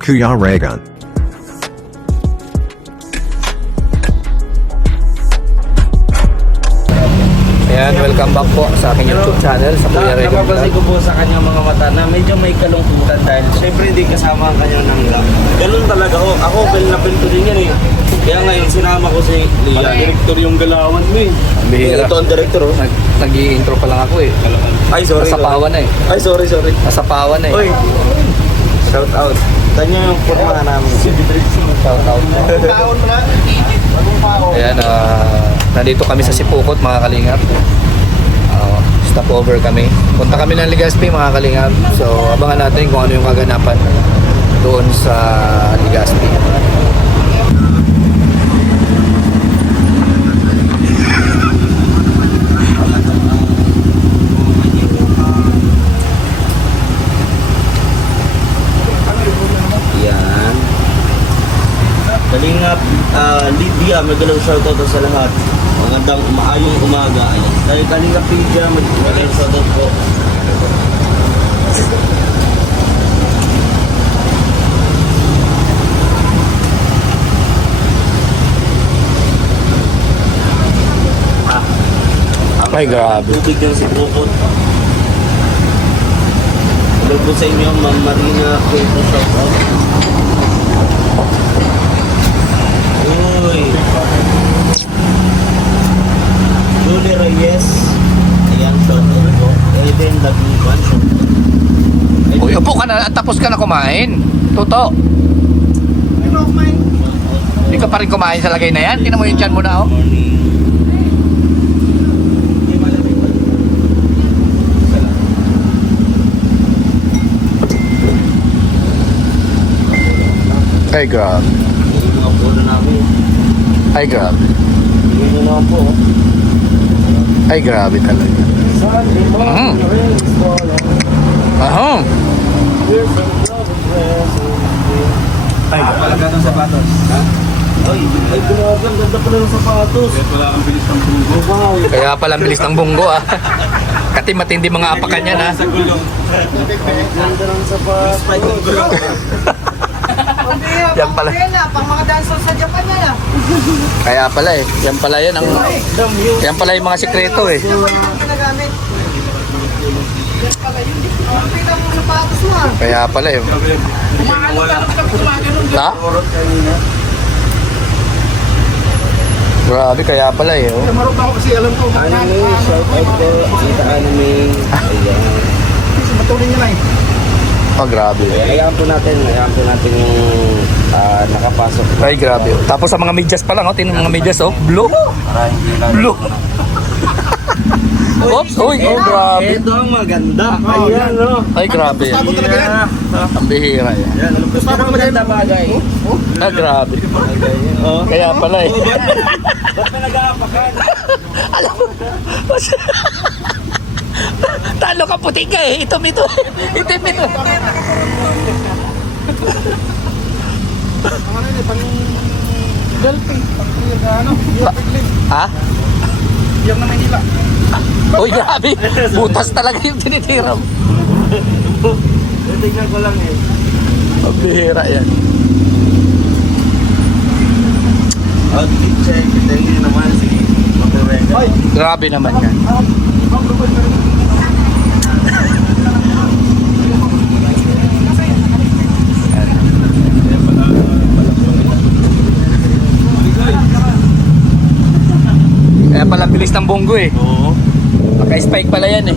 Kuya Regan. Ayan, welcome back po sa aking YouTube channel sa Kuya Regan. Napapansin ko po sa kanyang mga mata na medyo may kalungkutan dahil syempre hindi kasama ang kanyang nanggap. Ganun talaga ako. Ako, bel na bel ko din yan eh. Kaya ngayon sinama ko si Lian. Direktor yung galawan mo eh. Bihira. Ito ang direktor oh. Nag-i-intro pa lang ako eh. Ay, sorry. Nasapawan na eh. Ay, sorry. Nasapawan na eh. Oy. Shout out. Kanya yung pormahan namin. Shout out. Ayan, nandito kami sa Sipukot mga kalingap. Stop over kami. Punta kami ng Legazpi mga kalingap. So abangan natin kung ano yung kaganapan doon sa Legazpi. Yan. Kalingap, Lydia, magalang shoutout sa lahat. Magandang maayong umaga. Ayan. Dahil Kalingap Lydia, magalang shoutout po. Ay, grabe. Tubig yan si Bukod. Hello po sa inyo, Ma'am Marina. Kayo shoutout. Uy. Julie Reyes. Ayan, shoutout po. Eden Laguban, shoutout. Uy, upo ka na at tapos ka na kumain. Toto. Hindi ka pa rin kumain sa lagay na yan. Tingnan mo yung tiyan mo na oh. Morning. Ay, grabe. Yung mga puro namin. Ay, grabe. Tingnan nyo naman po. Ay, grabe talaga. Ahong. Ay, talaga ng sapatos. Ha? Ay, grabe. Ang ganda pala ng sapatos. Wala kang bilis ng bunggo. Wow. Kaya pala ang bilis ng bunggo ah. Kati matindi mga apakan yan ah. Sa gulong. Ganda ng sapatos. Yan pala. Pang mga dancer sa Japan yan ah. Kaya pala eh. Yan pala yan ang... Yan pala yung mga sikreto eh. Ano yung ginagamit? Yan pala yun. Ang pita mo sapatos mo ah. Kaya pala eh. Ha? Grabe, kaya pala eh. Oh. Anime, shout out po. Kita anime. Ayan. Oh, grabe. Hayaan po natin yung nakapasok. Ay, grabe. Tapos sa mga medyas pa lang, oh. Tingnan mga medyas, oh. Blue. Blue. Oops, uy, oh, grabe. Ito ang maganda. Ayan, no? Ay, grabe. Yeah. Ang bihira yan. Yan, gusto ko maganda bagay. Ah, grabe. Oh. Kaya pala eh. Ba't may nag-aapakan? Talo ka, puti ka eh. Itom ito. Itim ito. Ha? Yung na Manila. Uy, grabe. Butas talaga yung tinitira mo. Tingnan ko lang eh. Ang bihira yan. Outfit check. Thank you naman si Dr. Regan. Grabe naman yan. Kaya pala bilis ng bonggo eh. Oo. Maka-spike pala yan eh.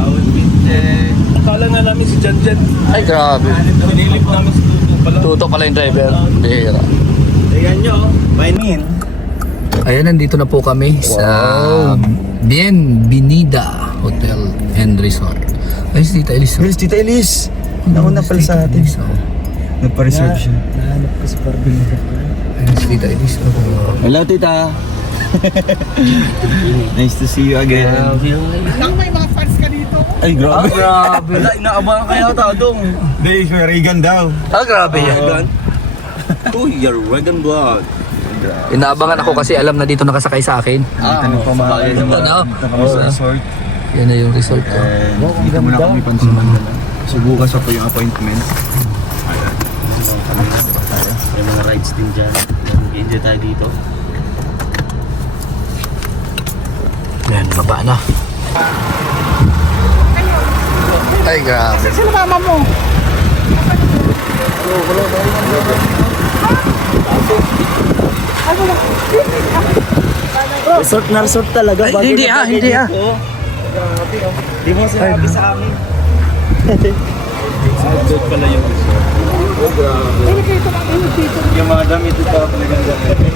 Outfit check. Akala nga namin si Jan Jan. Ay, grabe. Pinilip namin si Tuto pala. Tuto pala yung driver. Bihira. Ayan nyo. Mainin. Ayan, nandito na po kami sa Bienvenida Hotel and Resort. Ay, si Tita Elis. Yes, Tita Elise. Nauna pala sa atin. Nagpa-reserve siya. Nahanap ko sa parking. Ayan, si Tita Elis. Hello, Tita. Nice to see you again. May mga fans ka dito. Ay, grabe. Grabe. Wala, inaabangan kayo tadong. Hindi, Kuya Regan daw. Ah, grabe yan. Uy, your Regan vlog. Inaabangan ako kasi alam na dito nakasakay sa akin. Ano pa mga Ano? sa resort. Yan na yung resort ko. And kita mo na kami pansiman na lang. So bukas pa po yung appointment. May mga rides din dyan. Mag-enjoy tayo dito. Yan, baba na. Ay, grabe. Sino mama mo? Resort na resort talaga. Ay, hindi ah, hindi ah. Di mo sinabi sa amin. Good pala yung resort. Yung mga damit ito talagang damit.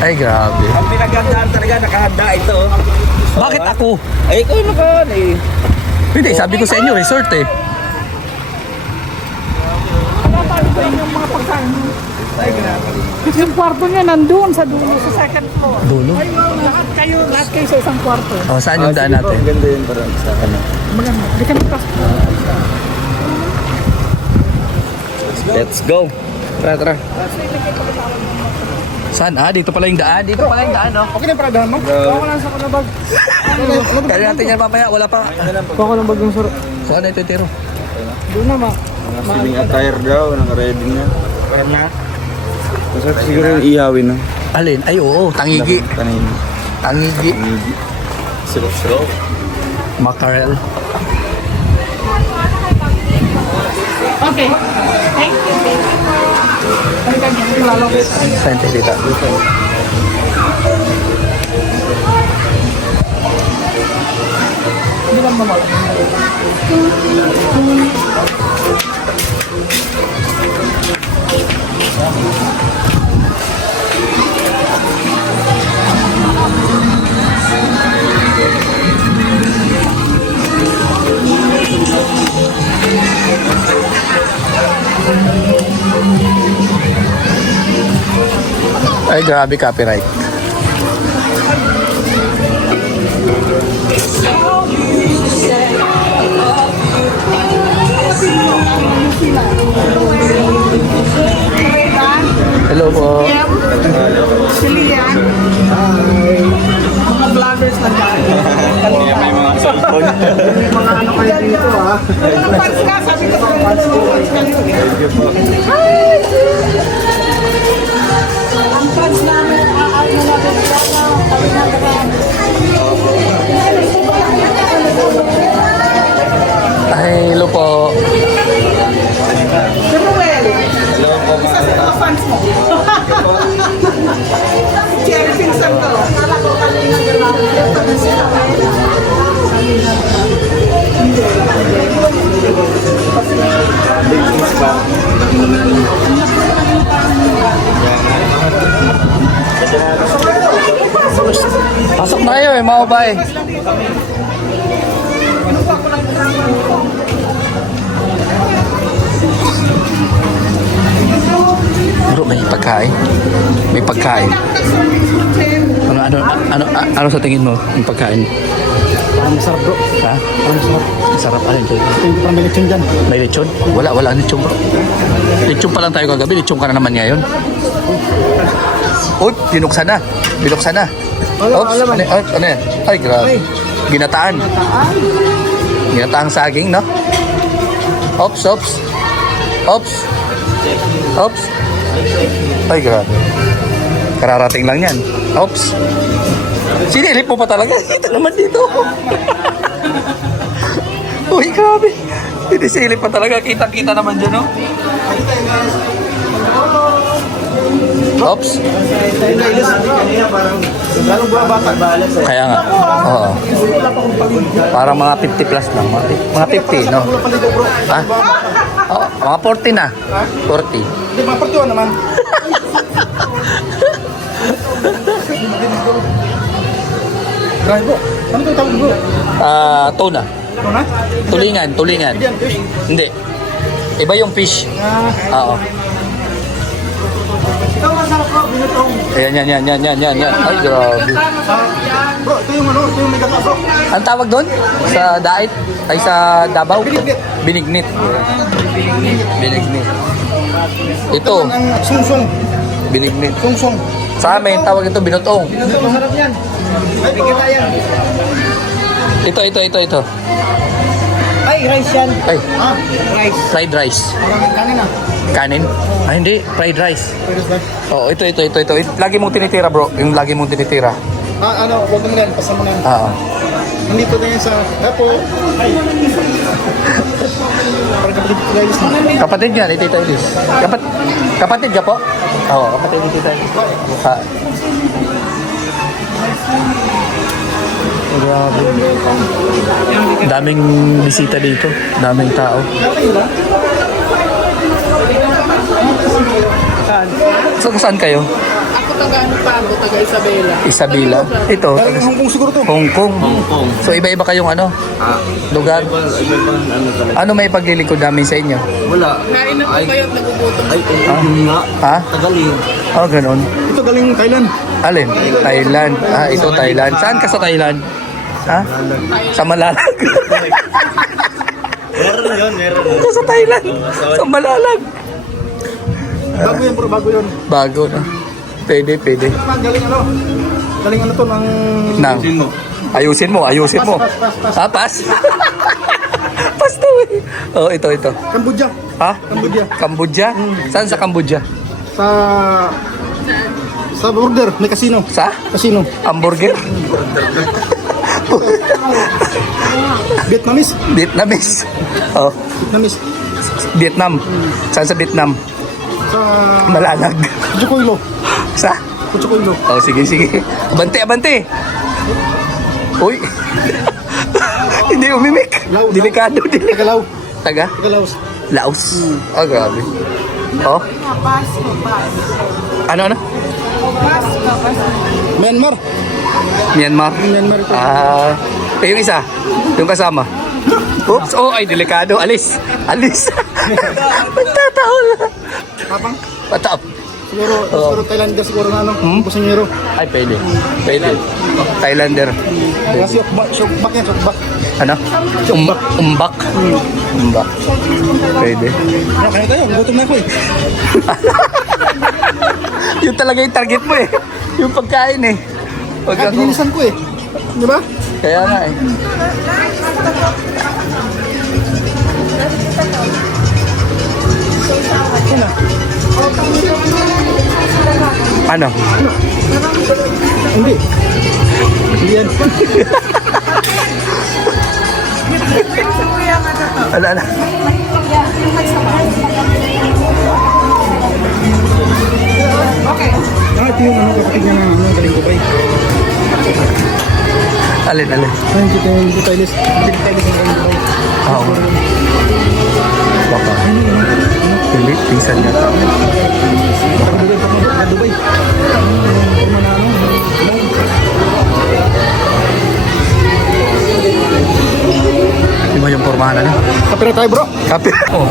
Ay, grabe. Ang pinagandaan talaga, nakahanda ito. Bakit ako? Ay, ikaw naman eh. Hindi, sabi ko sa inyo, resort eh. Yung kwarto niya nandun sa dulo, sa second floor. Dulo? Ay, lahat kayo sa isang kwarto. Oh, saan yung daan natin? Ganda yun parang sa ano. Maganda. Di ka nagpasok. Let's go. Tara, tara. Saan? Ah, dito pala yung daan. Dito pala yung daan, no? Okay na yung paradahan mo? Kuha ko lang sa kanabag. Kaya natin yan mamaya, wala pa. Kuha ko lang bag yung suro. Saan na ito, Tiro? Doon na Mga swimming attire daw, naka-ready na. Tara na. Masarap siguro yung ihawin, no? Alin? Ay, oo, tangigi. Kanina. Tangigi. Sirop-sirop. Mackerel. Okay. Thank you. Saan tayo dito? Hindi lang naman. Ay, grabe copyright. Hello po. Si Lian. Mga vloggers na dyan. May mga cellphone. Mga ano kayo dito ha. Fans ka, sabi ko sa fans kayo. Hi! Ang fans namin, ay na natin Ay, hello po. Si Ruel. Isa sa mga fans mo. Cherry Pinsan ko. Kala ko kanina gano'n. Pasok na kayo eh, mga babae. Bro, may pagkain. May pagkain. Ano sa tingin mo yung pagkain? Parang masarap bro. Ha? Parang masarap. Sarap ano yun? Parang may lechon dyan. May lechon? Wala lechon bro. Lechon pa lang tayo kagabi, lechon ka na naman ngayon. Uy, binuksan na. Binuksan na. Oops, ano yan? Ay, grabe. Ginataan. Ginataang saging, no? Oops. Oops. Ay, grabe. Kararating lang yan. Oops. Sinilip mo pa talaga. Ito naman dito. Uy, grabe. Sinisilip pa talaga. Kita-kita naman dyan, no? Oops. Kaya nga. Oo. Parang mga 50 plus lang. Mga 50, no? Ha? Oo, mga 40 na. 40. Hindi, mapartuan naman. Grabe bro. Ano ito tawag bro? Tuna. Ito na? Tulingan. Hindi yan, fish. Hindi. Iba yung fish. Oo. Ikaw masarap bro, binutong. Ayan. Ay, grabe. Bro, ito yung ano, ito yung may gata bro. Ang tawag doon? Sa Dait? Ay, sa Davao? Binignit. Binignit. Ito, Ang sungsong. binignit. Sungsong. Sa amin, tawag ito binutong. Binutong, masarap yan. Ay, bigyan yan. Ito. Ay, rice yan. Ay, Rice. fried rice. Kanin na. Kanin? Ah, hindi. Fried rice. Pwede ba? Oo, ito. Lagi mong tinitira, bro. Yung lagi mong tinitira. Huwag mo na yan. Pasa mo na yan. Oo. Nandito na yan sa... Apo. Ay. Parang kapatid ko guys. Kapatid nga ni Tita Elis. Kapatid ka po? Oo, kapatid ni Tita Elis. Mukha. Grabe. Daming bisita dito. Daming tao. Saan kayo? Ako taga ano pa, ako taga Isabela. Isabela. Ito. Hong Kong siguro to. Hong Kong. Hong Kong. So iba-iba kayong ano? Lugar. Iba ano talaga. Ano may paglilingkod namin sa inyo? Wala. Kain na po kayo at nagugutom. Ay, yun nga. Ha? Tagaling. Oh, ganun. Ito galing Thailand. Alin? Thailand. Ah, ito Thailand. Saan ka sa Thailand? Ha? Sa Malalag. Meron yun, meron. Ito sa Thailand. Sa Malalag. Bago yan bro, bago yun. Bago na. Pwede. Galing ano? Galing ano to ng... Nang. Ayusin mo. Ayusin mo. Pas. Ah, pas. Pas to eh. Oh, ito. Cambodia. Ha? Cambodia. Cambodia? Saan sa Cambodia? Sa border, may casino. Sa? Casino. Hamburger? Vietnamese. Vietnamese. Oh, Vietnamese. Vietnam. Saan sa Vietnam? Sa Malalag. Chukoilo. Sa? Chukoilo. Oh, sige. Abante. Uy. Hindi umimik. Delikado. Tagalaw. Taga? Tagalaos. Laos. Oh, grabe. Oh. Ano? Myanmar. Myanmar. Myanmar ito. Ah, yung isa. Yung kasama. Oops. Oh, ay, delikado. Alis. Magtatahol. Tapang. Patap. Siguro Thailander siguro na ano. Busangyero. Ay, pwede. Thailander. Kasi sokbak yan, sokbak. Ano? Umbak. Pwede. Kaya tayo, gutom na ako eh. Yun talaga yung target mo eh. Yung pagkain eh. Pag Kaya ako, binilisan ko eh. Di ba? kaya nga eh. Ano? Hindi. Hindi yan. Ala. Ito yung ano, kapatid niya na ano, galing Dubai. Alin. Hindi Thailand. Hindi Thailand ang galing Dubai. Oo. Baka. Pilit, pinsan niya tao. Dubai. Di ba yung pormahan na? Kapira tayo bro. Kape. Oh.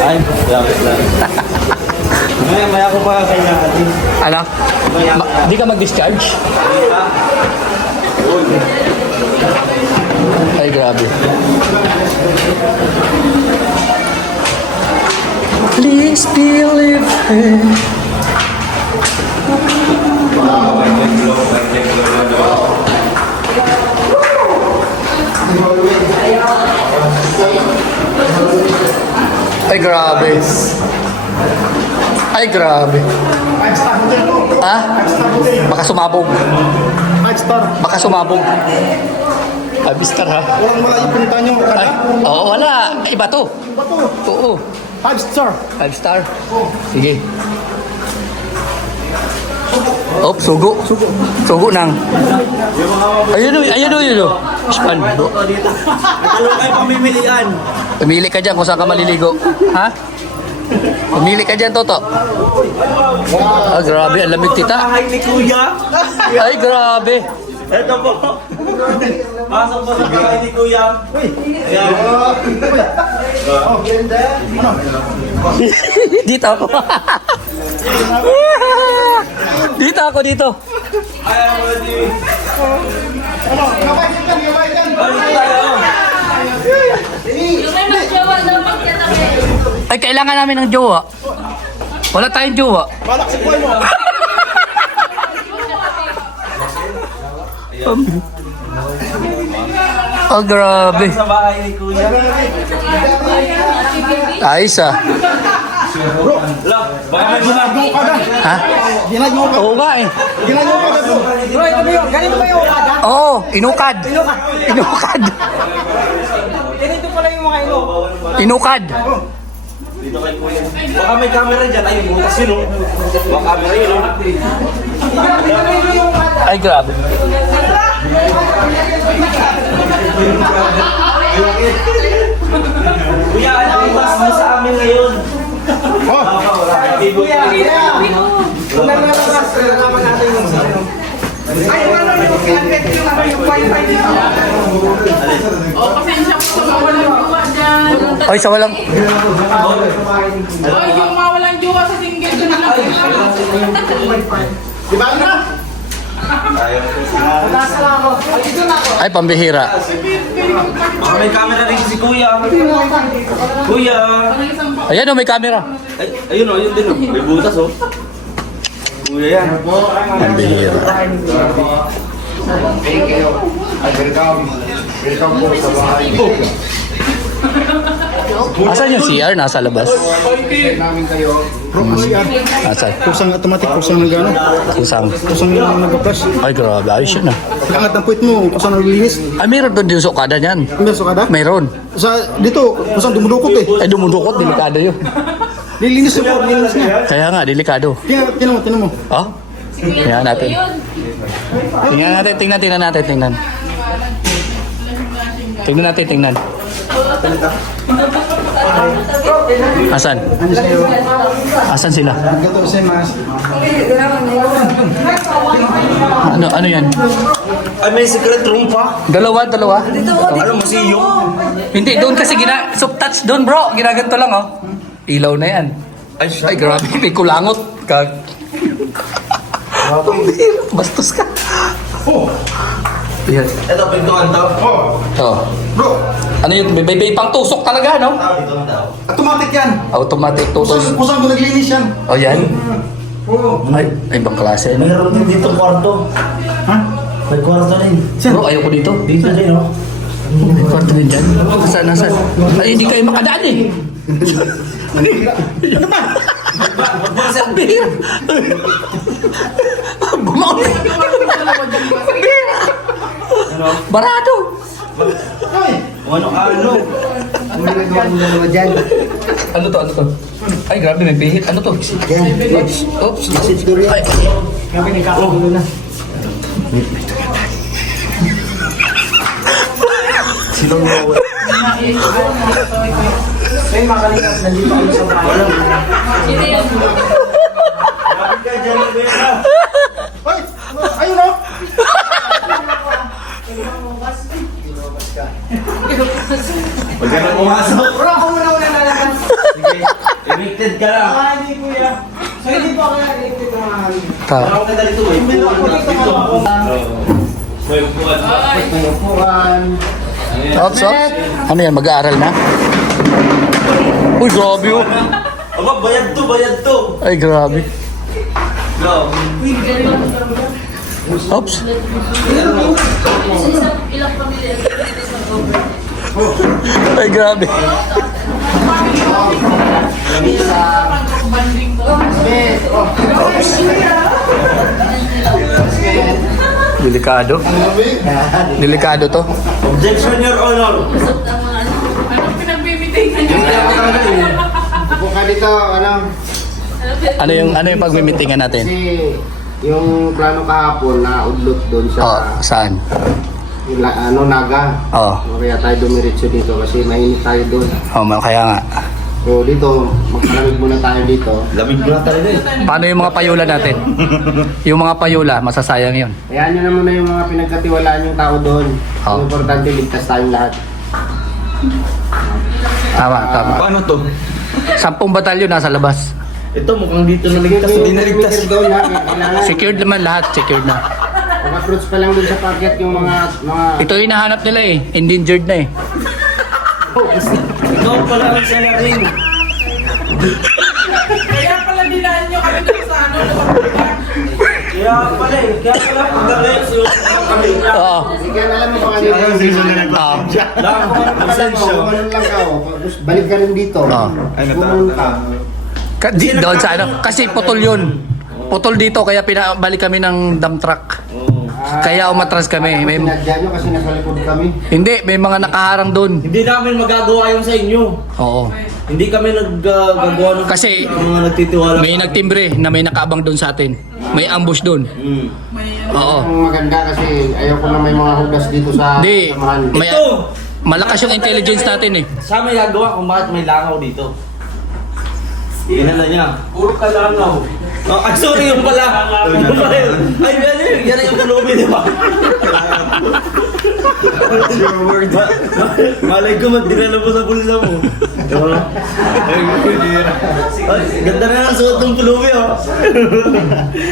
Ay, lapit lang. Maya ko pa kailangan. Ano? Di ka mag-discharge? Ay, grabe. Please believe it. Ay, grabe. Ay, grabe. Ha? Baka sumabog. 5 star. Baka sumabog. Abistar ha? Walang wala yung pinunta nyo. Ay, oo, wala. Iba to. Oo. 5 star. 5 star. Sige. Op, sugo. Sugo nang. Ayun. Span. Alam kayo pamimilian. Pumili ka dyan kung saan ka maliligo. Ha? Pumili ka dyan, Toto. Ah, grabe. Ang lamig, tita. Bahay ni Kuya. Ay, grabe. Ito po. Pasok po sa bahay ni Kuya. Ayan. Dito ako. Dito. Ayan mo na Ay, kailangan namin ng jowa. Wala tayong jowa. Balak sa buhay mo. Oh, grabe. Sa bahay ni Kuya. Ayos ah. Look, baka may malago ka na. Ha? Ginagawa ka. Oo nga eh. Ginagawa ka to. Bro, ito ba yung, ganito ba yung okada? Oo, inukad. Inukad. Ganito pala yung mga ino. Inukad. Dito kay Kuya. Baka may camera dyan. Ayun, butas yun oh. Baka camera yun oh. Ay, grabe. Kuya, ano ang butas mo sa amin ngayon? Kuya, lalabas natin yung sino. Ay, ano yung unmet yung ano yung wifi dito? Oh, pasensya ko sa mawalang jowa dyan. Ay, sa walang... Oh, yung mawalang jowa sa single doon na lang. Di ba na? Nasa lang ako. Ay, dito na ako. Ay, pambihira. Baka may camera rin si Kuya. Kuya. Ayan o, may camera. Ay, ayun oh, ayun din oh. May butas oh. Kuya yan. Pambihira. Asan yung CR? Nasa labas. Asan? Kusang automatic, kusang nag ano? Kusang. Kusang nag-flash. Ay, grabe. Ayos yun ah. Angat ng puwit mo, kusang naglilinis. Ay, meron doon yung sukada niyan. Meso ka da? Mayroon. Sa dito, kusang dumudukot eh. Ay, dumudukot. Delikado yun. Lilinis na po, lilinis na. Kaya nga, delikado. Tinan mo. Oh? Tingnan natin. Tingnan natin. Tingnan. Asan? Asan sila? Gato sa mas. Ano yan? Ay, may secret room pa. Dalawa. Ano, masiyo? Hindi, doon kasi subtouch doon bro. Ginaganto lang oh. Ilaw na yan. Ay, grabe. May kulangot. Bastos ka. Yan. Ito, pintuan to. Oh. Bro, Ano yun? May pang tusok talaga, no? Dito na daw. automatic yan. Automatic tutos. Kusang naglinis yan. Oh, yan. Oo. Ay, ibang klase. No? Meron din dito kwarto. Ha? May kwarto rin. Bro, ayoko dito. Dito din oh. May kwarto din dyan. Nasaan? Ay, hindi kayo makadaan eh. Ano ba? Sabi. Bumawi. Barado. Ano? Ano to? Ay, grabe, may pihit. Ano to? Oops. Ay. May makalingat, nandito kami sa bahay. Ay, ayun o. Huwag ka na pumasok. Bro, ako muna lalabas. Sige, evicted ka lang. Ah, hindi kuya. So, hindi po ako nag-iipit ng mga Parang ka dito eh. Dito ako. May upuan. May upuan. Ops. Ano yan, mag-aaral na? Uy, grabe oh. Aba, bayad to. Ay, grabe. Go. Oops. Ay, grabe. Delikado. Delikado to. Objection, Your Honor. Anong pinagbibitingan nyo? Upo ka dito, ano? Ano yung pagmimitingan natin? Kasi yung plano kahapon na udlot doon sa Oh, saan? Naga. Oh, Kaya tayo dumiretso dito kasi mainit tayo doon. kaya nga. So dito, magpalamig muna tayo dito. Lamig na talaga eh. Paano yung mga payula natin? Yung mga payula, masasayang yun. Kaya nyo naman na yung mga pinagkatiwalaan yung tao doon. Oh. Ang importante, ligtas tayong lahat. Tama. Paano to? 10 batalyon nasa labas. Ito mukhang dito naligtas. Hindi naligtas. Doon, ha? Kailangan. Secured naman lahat, secured na. Pag-approach pa lang doon sa packet yung mga... Ito yung hinahanap nila eh, endangered na eh. Ikaw pala ang salarin. Kaya pala nilaan nyo kami doon sa ano. Kaya pala punta ngayon si kami. Oo. Hindi ka alam mo kung ano yung season na Oo. Lang, pasensya. Ganun lang ka. Balik ka rin dito. Oo. Pumunta. Doon sa ano, kasi putol yun. Putol dito, kaya pinabalik kami ng dump truck. Kaya umatras kami. May, Sinadya nyo kasi nasa likod kami. hindi, may mga nakaharang doon. Hindi namin magagawa yun sa inyo. Oo. Hindi kami naggagawa ng Kasi mga nagtitiwala. may nagtimbre na may nakaabang doon sa atin. May ambush doon. Oo. Ang maganda kasi ayoko na may mga hudas dito sa Hindi, samahan. may, malakas yung intelligence natin eh. Sa may gagawa kung bakit may langaw dito. Ginala niya. Puro ka langaw. Oh, ay, sorry yung pala. Yung pala yun. Ay, yan yung pulubi, di ba? Malay ko, dinala mo sa bulsa mo. Diba? Ay, ganda na ng suot ng pulubi, oh.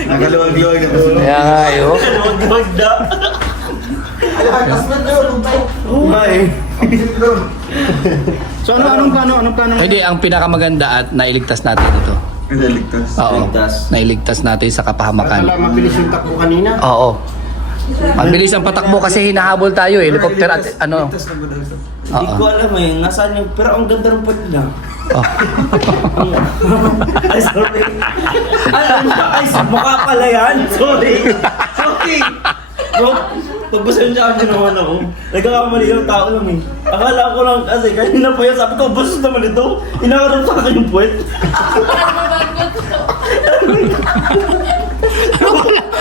Nakaluwag-luwag ito. Kaya nga ayo. Nakaluwag-luwag na. Oo nga eh. So anong plano? Hindi, ang pinakamaganda at nailigtas natin ito. Naligtas. Oo. Nailigtas. Nailigtas natin sa Kala kapahamakan. mabilis yung takbo kanina. Oo. Ang bilis ang patakbo kasi hinahabol tayo eh. Helicopter at ano. Hindi ko alam eh, nasaan yung, pero ang ganda ng puwet niya. Oh. Ay, sorry. Ay, mukha pala yan. Sorry. Sorry. Bro, pagbasahin siya ang ginawa na ko. Nagkakamali ng tao lang eh. Akala ko lang kasi kanina po yan, sabi ko, basos naman ito. Inakarap sa akin yung puwet.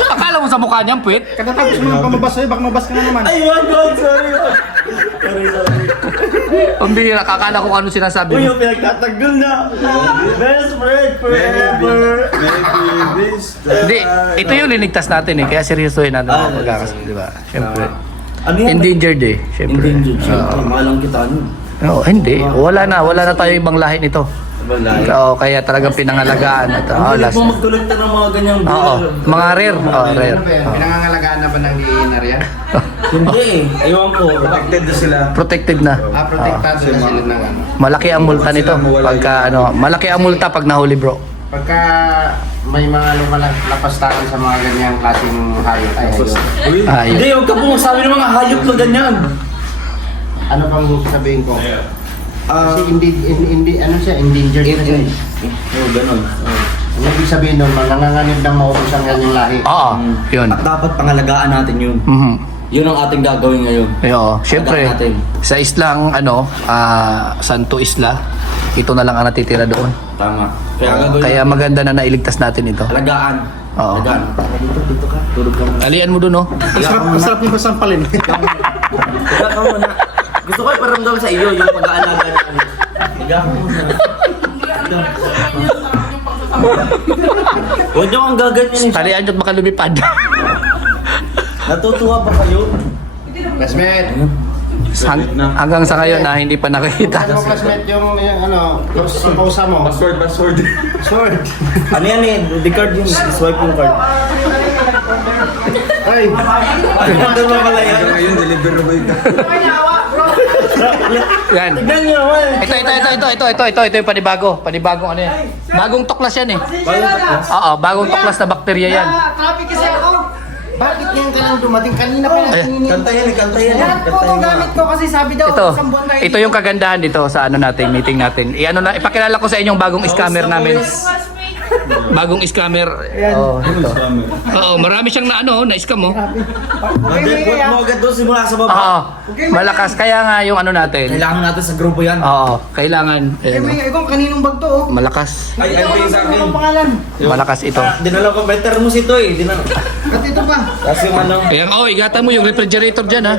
Akala mo sa mukha niya, puwet? Katatapos mo nang pamabas sa'yo, baka mabas ka na naman. Ay, wag, sorry. Sorry. Ang bihira, kakala ko ano sinasabi Uy, mo. yung pinagtatanggol na. Best friend forever. Hindi, ito yung linigtas natin eh. Kaya seryosohin natin ang pagkakasal, di ba? Siyempre. Ano yan? Endangered eh, siyempre. Endangered. Siyempre, malang kita ano. Oo, hindi. Wala na tayo ibang lahi nito. Oo, kaya talagang pinangalagaan ito. Ang Oo, bilis last. mo magkolekta ng mga ganyang Oo, mga rare. Oo, rare. Ano ba yan? Pinangangalagaan na ba ng DNR yan? Hindi eh. Ewan ko. Protected na sila. Protected na. Protektado na sila ng ano. Malaki ang multa nito pagka ano, malaki ang multa pag nahuli, bro. Pagka may mga lumalapastakan sa mga ganyang klaseng hayop ay ayun. Ayun. Hindi, huwag ka pumasabi ng mga hayop na ganyan. Ano bang sabihin ko? Kasi hindi ano siya, endangered na siya. Oo, ganun. Ang ibig sabihin nun, nanganganib ng maubos ang ganyang lahi. Oo, yun. At dapat pangalagaan natin yun. Mhm. Yun ang ating gagawin ngayon. Oo, syempre, Natin. sa islang ano, Santo Isla, ito na lang ang natitira doon. Tama. Kaya gagawin Kaya natin. maganda na nailigtas natin ito. Alagaan. Oo. Alagaan. Dito ka. Tulog ka muna. Alian mo doon, no? Masarap niyo ba sampalin? Higa ka muna. Gusto ko iparamdam sa iyo yung pag-aalaga niya. Higa ka muna. Huwag niyo kang gaganyan eh. Alian nyo't baka lumipad. Natutuwa ba kayo? Classmate! Hanggang sa ngayon na hindi pa nakikita. Ano mo classmate yung ano, sa pausa mo? Password. Sword! Ano yan eh? The card yun. Swipe yung card. Ay! Ano ba pala yan? Ngayon, deliver na ba ito? Yan. Tignan niyo naman. Ito yung panibagong ano yan. Bagong tuklas yan eh. Bagong tuklas? Oo, bagong tuklas na bakterya yan. Traffic kasi ako! Bakit ngayon ka lang dumating? Kanina pa Ay. yan. Kantayan eh, kantayan eh. Yan po ang gamit ko kasi sabi daw Ito, isang buwan tayo ito yung kagandahan dito sa ano natin, meeting natin. Ipakilala ko sa inyong bagong scammer namin. Bagong scammer. Oo, ito. Oo, marami siyang na-scam oh. Huwag mo agad doon simula sa baba. Oo, malakas. Kaya nga yung ano natin. Kailangan natin sa grupo yan. Oo, kailangan. Eh, may ikaw kaninong bag to oh. Malakas. Ay, ay, sa akin. Anong pangalan? Malakas ito. Dinala ko, may thermos ito eh. Dinala. At ito pa. Tapos yung ano. Ayan, igatan mo yung refrigerator dyan ha.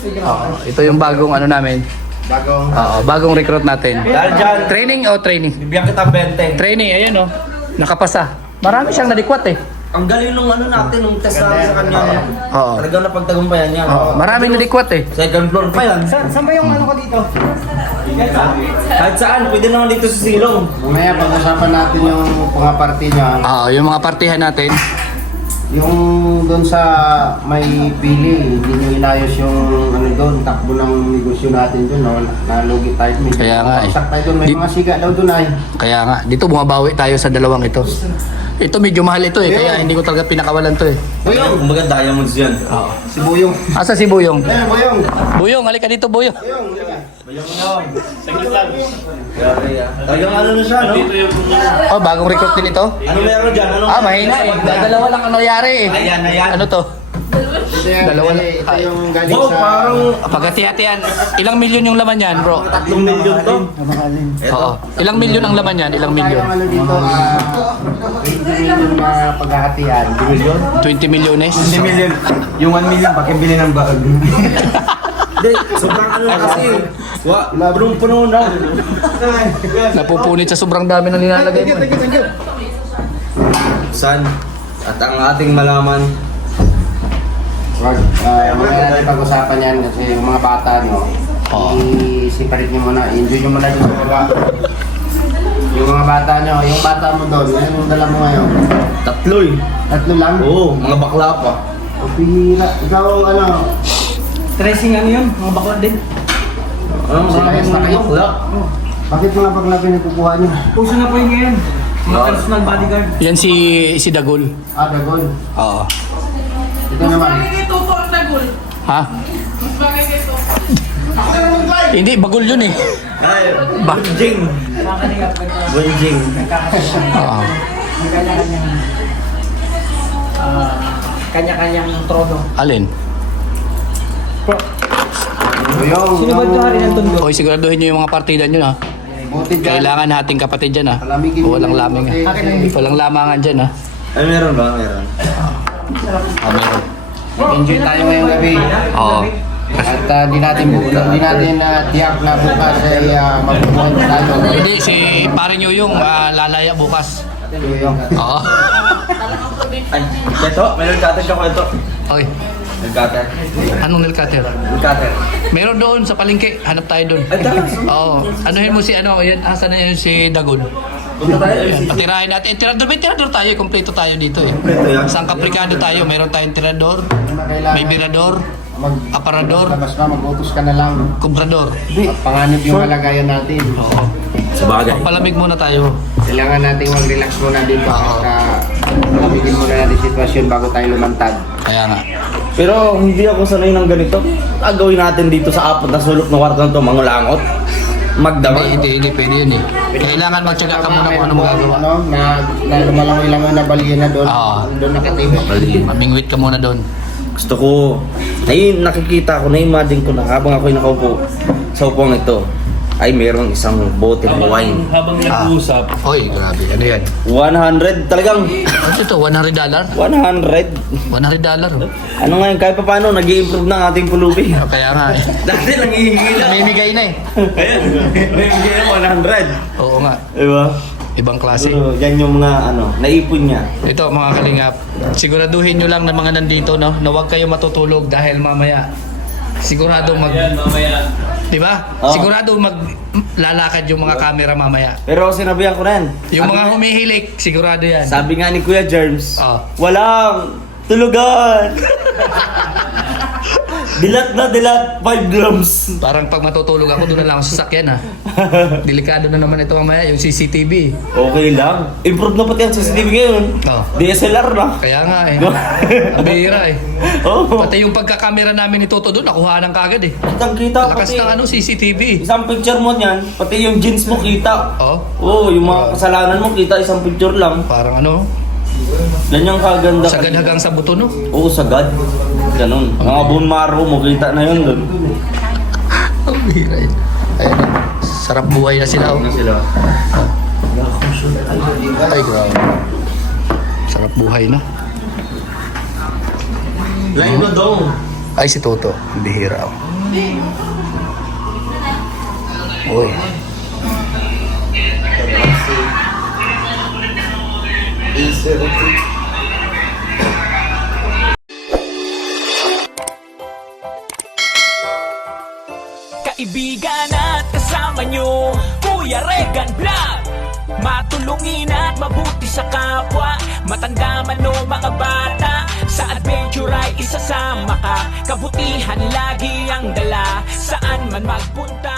Oo, ito yung bagong ano namin. Bagong. Oo, bagong recruit natin. Dahil dyan, Training o training? bibigyan kita 20. Training, ayan oh. Nakapasa. Marami siyang nadikwat eh. Ang galing nung ano natin, nung test natin sa kanya. Oo. Talagang napagtagumpayan niya. Oo, maraming nadikwat eh. Second floor pa yan. Saan ba yung ano ko dito? Kahit saan, pwede naman dito sa silong. Mamaya pag-usapan natin yung mga party niya. Oo, yung mga partihan natin. Yung doon sa may pili, hindi nyo inayos yung ano doon, takbo ng negosyo natin doon, no? Nalugi tayo. May Kaya nga eh. sakit tayo doon, may mga siga daw doon ay. Kaya nga, dito bumabawi tayo sa dalawang ito. Ito medyo mahal ito eh, kaya hindi ko talaga pinakawalan to eh. Buyong! Kumbaga diamonds yan. Oo. Si Buyong. Asa si Buyong? Ayan, Buyong! Buyong, halika dito Buyong. Buyong, halika. Talagang ano na siya, no? Oh, bagong recruit din ito? Ano meron dyan? Ano? Mahina eh. Dalawa lang ang nangyari eh. Ayan. Ano to? Ito yan, Dalawa lang. ito yung galing Wow, sa... parang Pagkati-hatian, ilang milyon yung laman yan bro? 3 million to. Oo. Ilang milyon ang laman yan? Ilang milyon? Tayong ano dito, 20 million na paghahatian. 20 milyones? 20 million. Yung 1 million, pakibili ng bag. Hindi, sobrang ano kasi. Punong-puno na. Napupunit sa sobrang dami na nilalagay mo eh. San? At ang ating malaman, Wag, mga natin pag-usapan yan kasi yung mga bata, no? I-separate nyo muna, enjoy nyo muna yung sa baba. Yung mga bata nyo, yung bata mo doon, ano yung dala mo ngayon? 3 Tatlo lang? Oo, mga bakla pa. O pihira. Ikaw, ano? Tracing ano yun? Mga bakla din. Ano, Silayas na kayo? bakla. Bakit mga pagla pinagkukuha nyo? Puso na po yun ngayon. Mga personal bodyguard. Yan si Dagol. Ah, Dagol. Oo. Ito naman. Bagay kay Toto ang dagol. Ha? Mas bagay kay Toto. Hindi, bagol yun eh. Ay, Bunjing. Bunjing. Oo. Kanya-kanyang trono. Alin? Buyong. Sino ba ito hari ng tondo? Hoy, siguraduhin nyo yung mga partida nyo ha. Buti dyan. Kailangan nating kapatid dyan ha. Palamigin mo Walang yung laming ha. buti. Walang lamangan dyan ha. Ay, meron ba? Meron. Meron. Enjoy tayo ngayong gabi. Oo. At di natin tiyak na bukas ay magbubuhan tayo. Hindi, si pare nyo yung lalaya bukas. Buyong. Oo. Ay, ito, meron cutter ka kwento. Okay. Nag-cutter. Anong nail cutter? Nag-cutter. Meron doon sa palengke. Hanap tayo doon. Ay, takas. Oo. Anuhin mo si ano, yan, asa na yun si Dagol. Punta tayo. Patirahin natin. Tirador, may tirador tayo. Kompleto tayo dito eh. Kompleto yan. Isang kaprikado tayo. Meron tayong tirador, may birador, aparador, Labas na, mag-utos ka na lang. kubrador. At panganib yung kalagayan natin. Oo. Sabagay. Palamig muna tayo. Kailangan nating mag-relax muna dito. Oo. At palamigin muna natin yung sitwasyon bago tayo lumantad. Kaya nga. Pero hindi ako sanay ng ganito. Gagawin natin dito sa apat na sulok ng kwarto na to, mangulangot. Magdamag. Hindi pwede yun eh. Kailangan magtsaga ka muna kung ano magagawa. Ano, na lumalangoy-langoy na baliyan na doon. Oo. Doon nakatibig. Mamingwit ka muna doon. Gusto ko, ay nakikita ko, na-imagine ko na habang ako'y nakaupo sa upong ito, ay mayroong isang bote ng wine. Habang nag-uusap, Oy, grabe. Ano yan? 100, talagang Ano ito? $100? 100. $100? Ano nga yun, kahit pa paano, nag-i-improve ng ating pulubi. Kaya nga eh. Dati nangihingi lang. Namimigay na eh. Ayan, namimigay ng 100. Oo nga. Diba? Ibang klase. Pero yan yung mga naipon niya. Ito mga kalingap, siguraduhin nyo lang na mga nandito no, na huwag kayo matutulog dahil mamaya sigurado yan, mamaya. di ba? Oo. Sigurado lalakad yung mga camera mamaya. Pero sinabihan ko rin. Yung mga humihilik, sigurado yan. Sabi nga ni Kuya Germs, Oo. walang tulugan. Dilat na dilat, 5 grams. Parang pag matutulog ako, doon na lang ako sa sasakyan ha. Delikado na naman ito mamaya, yung CCTV. Okay lang. Improve na pati ang CCTV ngayon. Oo. DSLR na. Kaya nga eh. Ang bihira eh. Oo. Pati yung pagkakamera namin ni Toto doon, nakuha ng kagad eh. Kitang kita Lakas pati. ng ano, CCTV. Isang picture mo niyan, pati yung jeans mo kita. Oo. Oo, yung mga kasalanan mo kita, isang picture lang. Parang ano, Ganyan kaganda. sagad hanggang sa buto no. Oo, sagad. Ganun. Mga bone marrow mo, kita na yun doon. Ang bihira eh. Ayan na. Sarap buhay na sila oh. Ano sila? Ay, grabe. Sarap buhay na. Line mo dong. Ay, si Toto. Ang bihira oh. Uy. Kaibigan at kasama nyo, Kuya Regan Vlog. Matulungin at mabuti sa kapwa, matanda man o mga bata. Sa adventure ay isasama ka, kabutihan lagi ang dala, saan man magpunta.